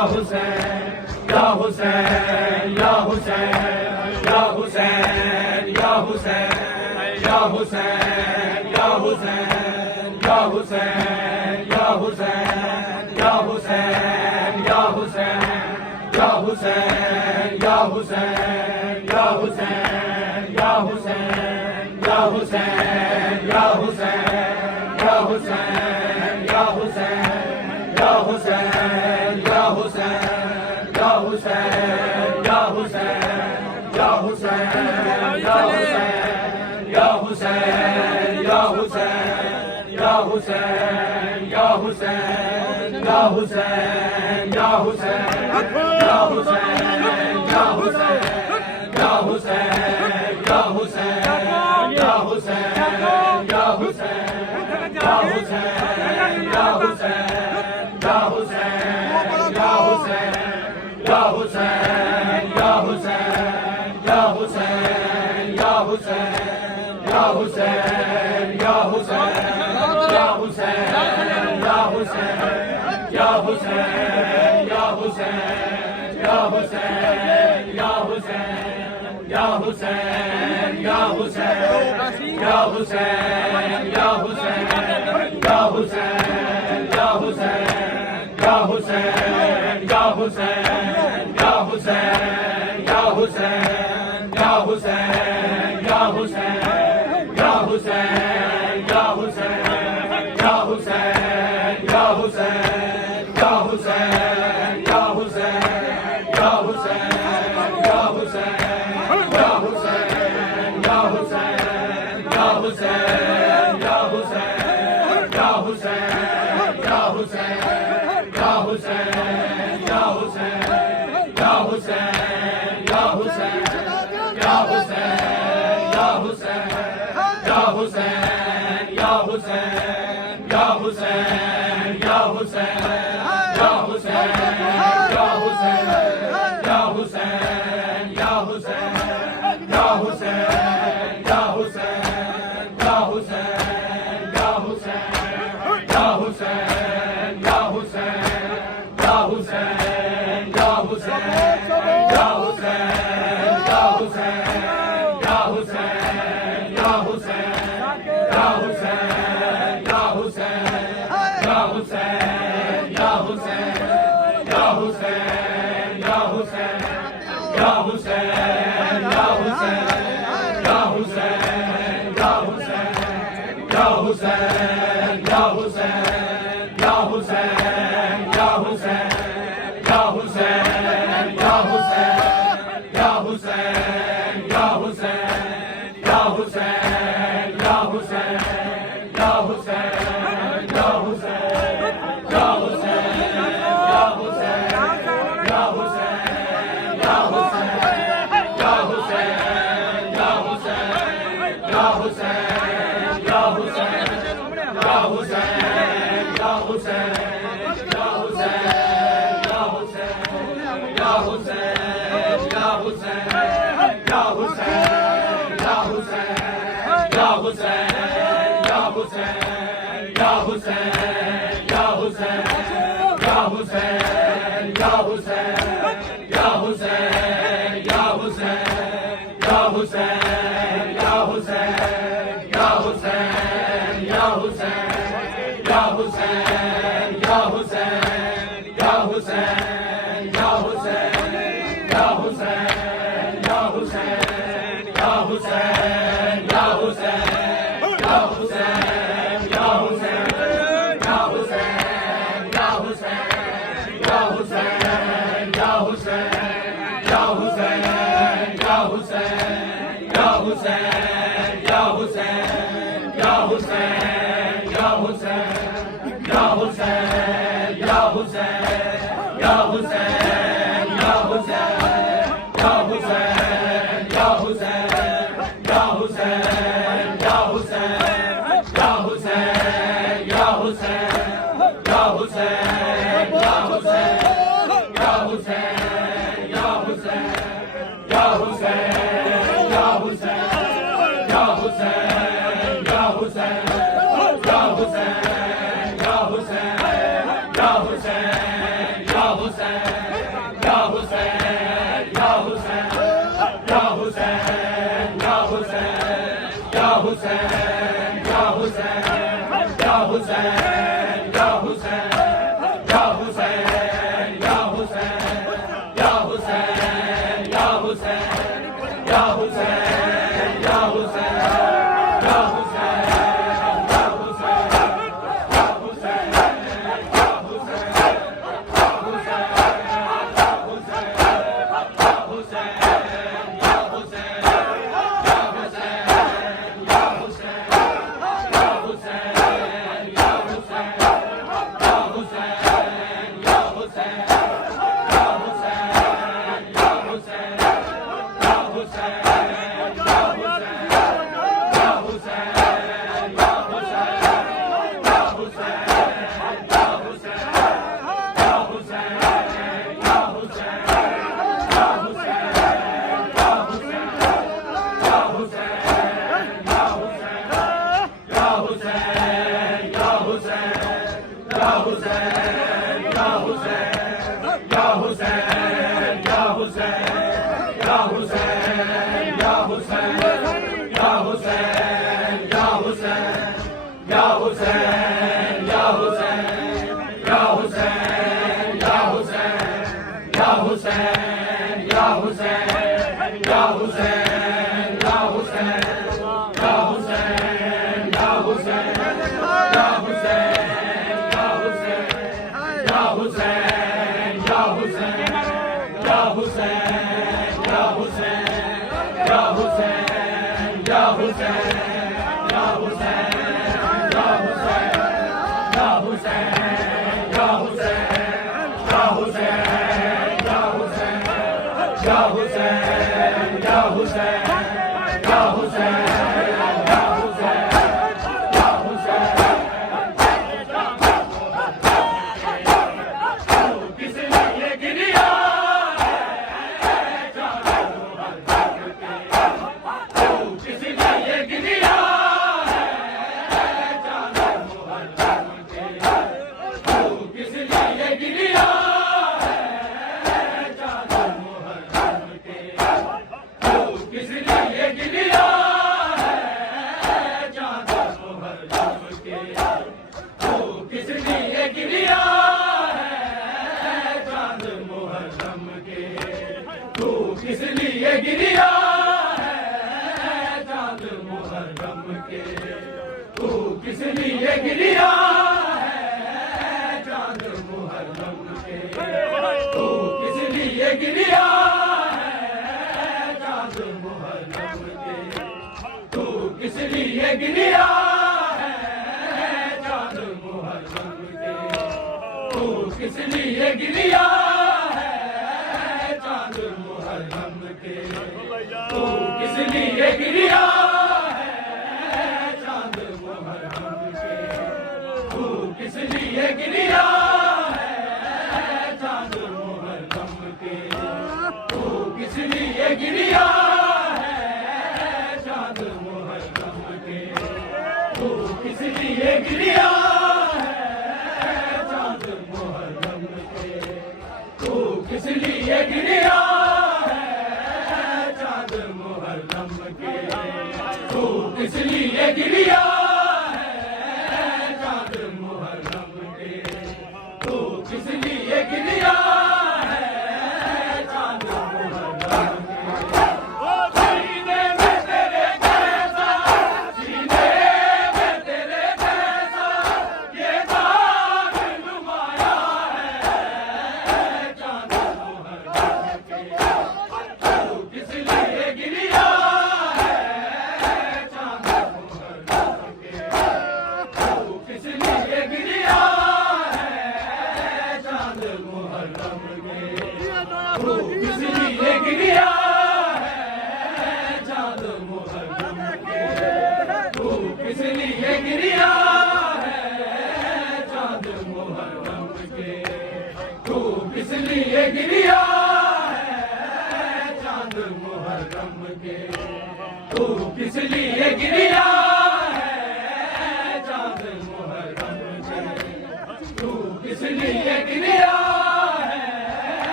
حسین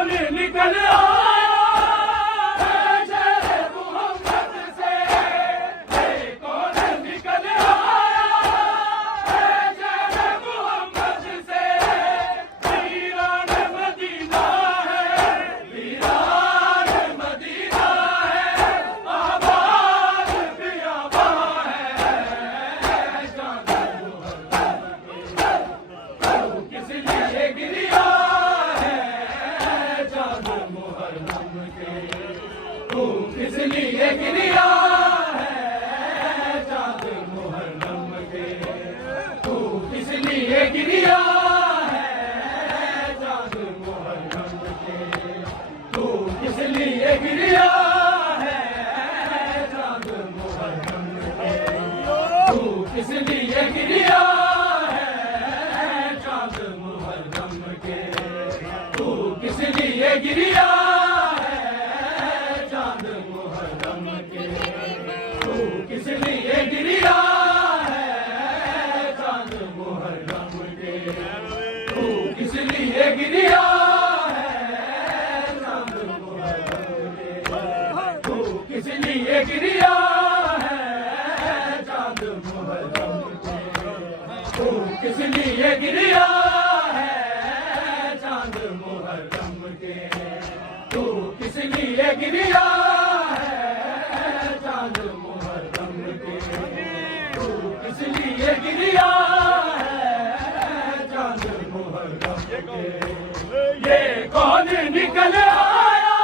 کون نکل آیا ہے شہر محمد سے، یہ کون نکل آیا ہے شہر محمد سے، ویران مدینہ ہے، ویران مدینہ ہے، آباد بیاباں ہے چاند محرم کے، کس لیے گریا کس لیے گریا ہے چاند محرم کے، تو کس لیے گریا ہے چاند محرم کے، تو کس لیے گریا ہے چاند محرم کے، تو کس لیے گریا ہے چاند محرم کے، تو کس لیے گریا کس لیے گریا ہے چاند محرم کے، تو کس لیے گریا ہے چاند محرم کے، تو کس لیے گریا ہے چاند محرم کے، تو کس لیے گریا ہے چاند محرم کے، تو کس لیے گریا کس لیے گریا ہے چاند محرم کے، یہ کون نکل آیا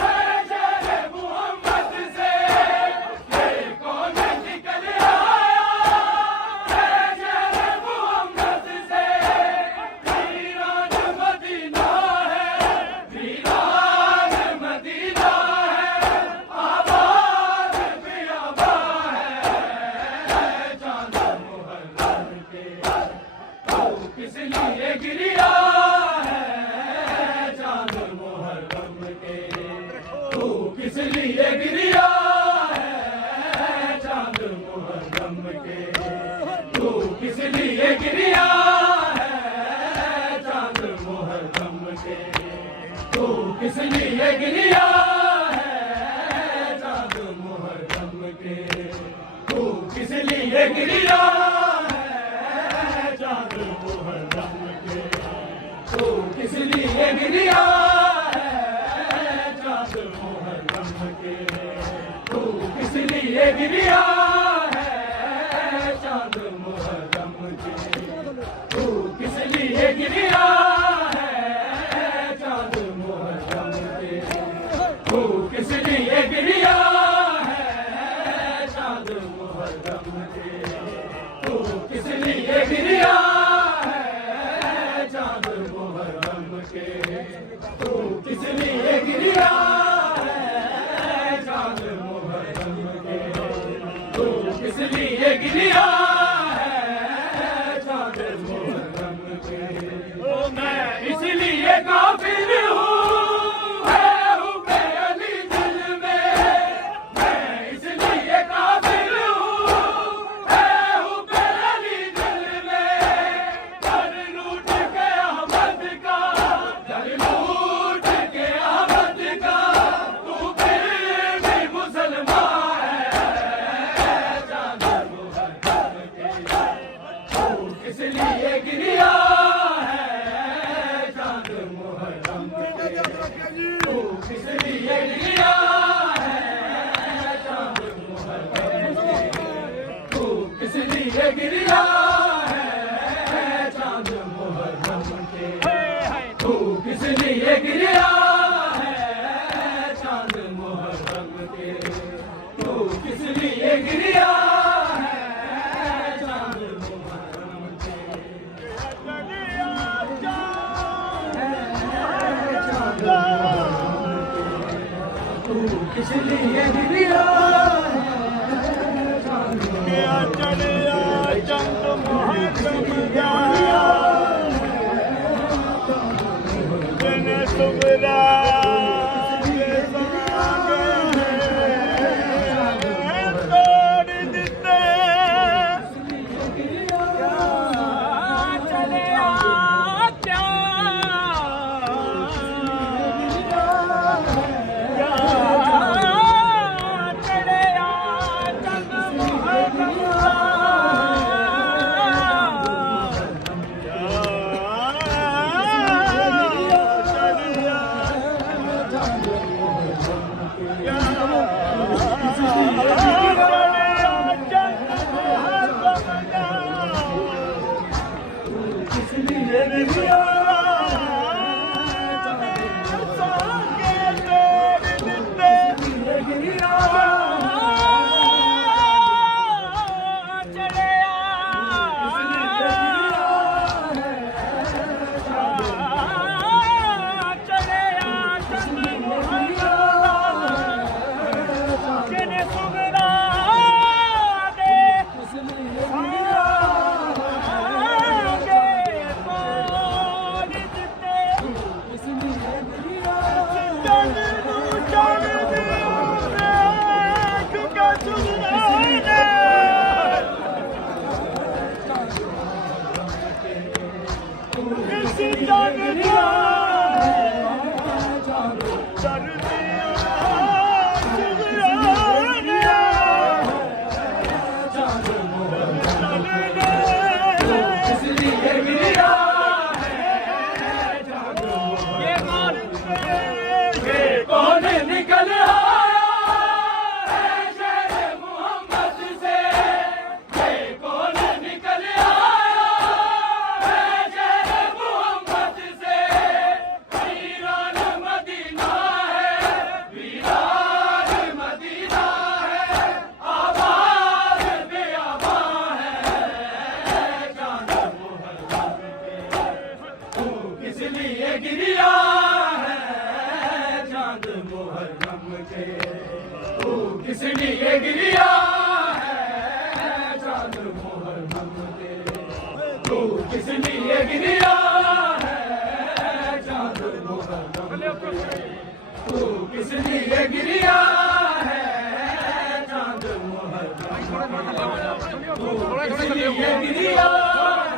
ہے شہر محمد سے، یہ کون نکل آیا ہے شہر محمد سے، ویران مدینہ ہے، ویران مدینہ ہے، آباد بیاباں ہے چاند محرم کے، تو کس لیے گریا ہے چاند محرم کے، تو کس لیے گریا ہے چاند محرم کے، تو کس لیے گریا ہے چاند محرم کے، تو کس لیے گریا ہے چاند محرم کے، تو کس لیے گریا ہے چاند محرم کے، تو کس لیے گریا ہے چاند محرم کے، تو کس لیے گریا ہے چاند محرم کے، تو کس لیے گریا ہے چاند محرم کے، تو کس لیے گریا ہے چاند محرم کے، تو کس لیے گریا ہے چاند محرم کے، تو کس لیے گریا ہے چاند محرم کے، تو کس لیے گریا ہے چاند محرم کے، میں اس لیے کافر ہوں ہے حب علی دل میں، میں اس لیے کافر ہوں ہے حب علی دل میں، در لوٹ کے احمد کا، در لوٹ کے احمد کا، تو پھر بھی مسلمان ہے چاند محرم کے، تو کس لیے گریا ہے چاند محرم کے، تو کس لیے گریا ہے چاند محرم کے، تو کس لیے گریا ہے چاند محرم کے، تو کس لیے گریا ہے چاند محرم کے، تو کس لیے گریا ہے چاند محرم کے، تو کس لیے گریا ہے چاند چند محرم گیا دن صبح یہ کون نکل آیا ہے شہر محمد سے، یہ کون نکل آیا ہے شہر محمد سے، ویران مدینہ ہے، ویران مدینہ ہے، آباد بیاباں ہے چاند محرم کے، تو کس لیے گریا ہے چاند محرم کے، تو کس لیے گریا ہے چاند محرم کے، تو کس لیے گریا ہے چاند محرم کے، تو کس لیے گریا ہے چاند محرم کے، تو کس لیے گریا ہے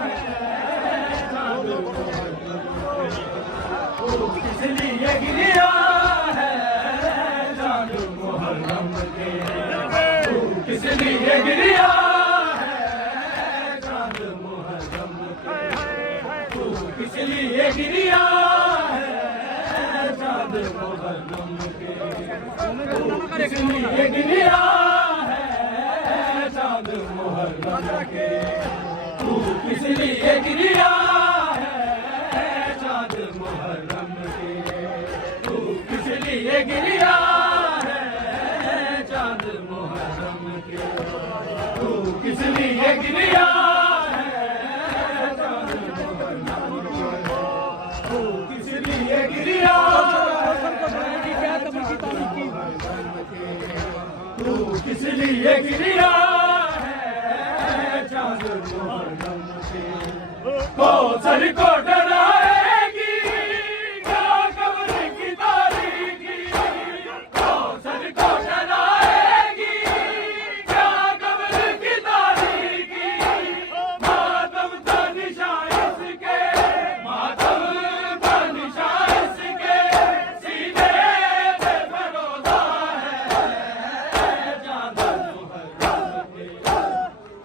چاند محرم کے، تو کس لیے گریا ہے چاند محرم کے، تو کس لیے گریا ہے چاند محرم کے، تو کس لیے گریا ہے چاند محرم کے، تو کس لیے گریا ہے چاند محرم کے، تو کس لیے گریا ہے چاند محرم کے، تو کس لیے گریا ہے چاند محرم کے، تو کس لیے گریا ہے چاند محرم کے، تو کس لیے گریا تو کس لیے گریا ہے چاند محرم کے، کوثر کو ڈرائے گی کیا قبر کی تاریکی، کوثر کو ڈرائے گی کیا قبر کی تاریکی، ماتم کا نشان اس کے، ماتم کا نشان اس کے سینے پہ فروزہ ہے چاند محرم کے،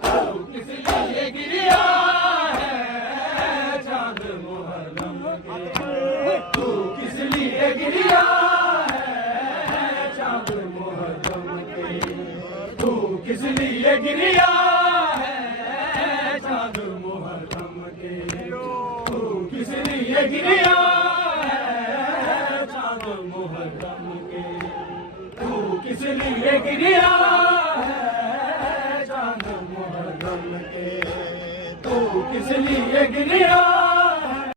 تو کس لیے گریا ہے چاند محرم کے، تو کس لیے گریا ہے چاند محرم کے، تو کس لیے گریا ہے چاند محرم کے، تو کس لیے گریا ہے چاند محرم کے، تو کس لیے گریا ہے چاند محرم کے، تو کس لیے گریا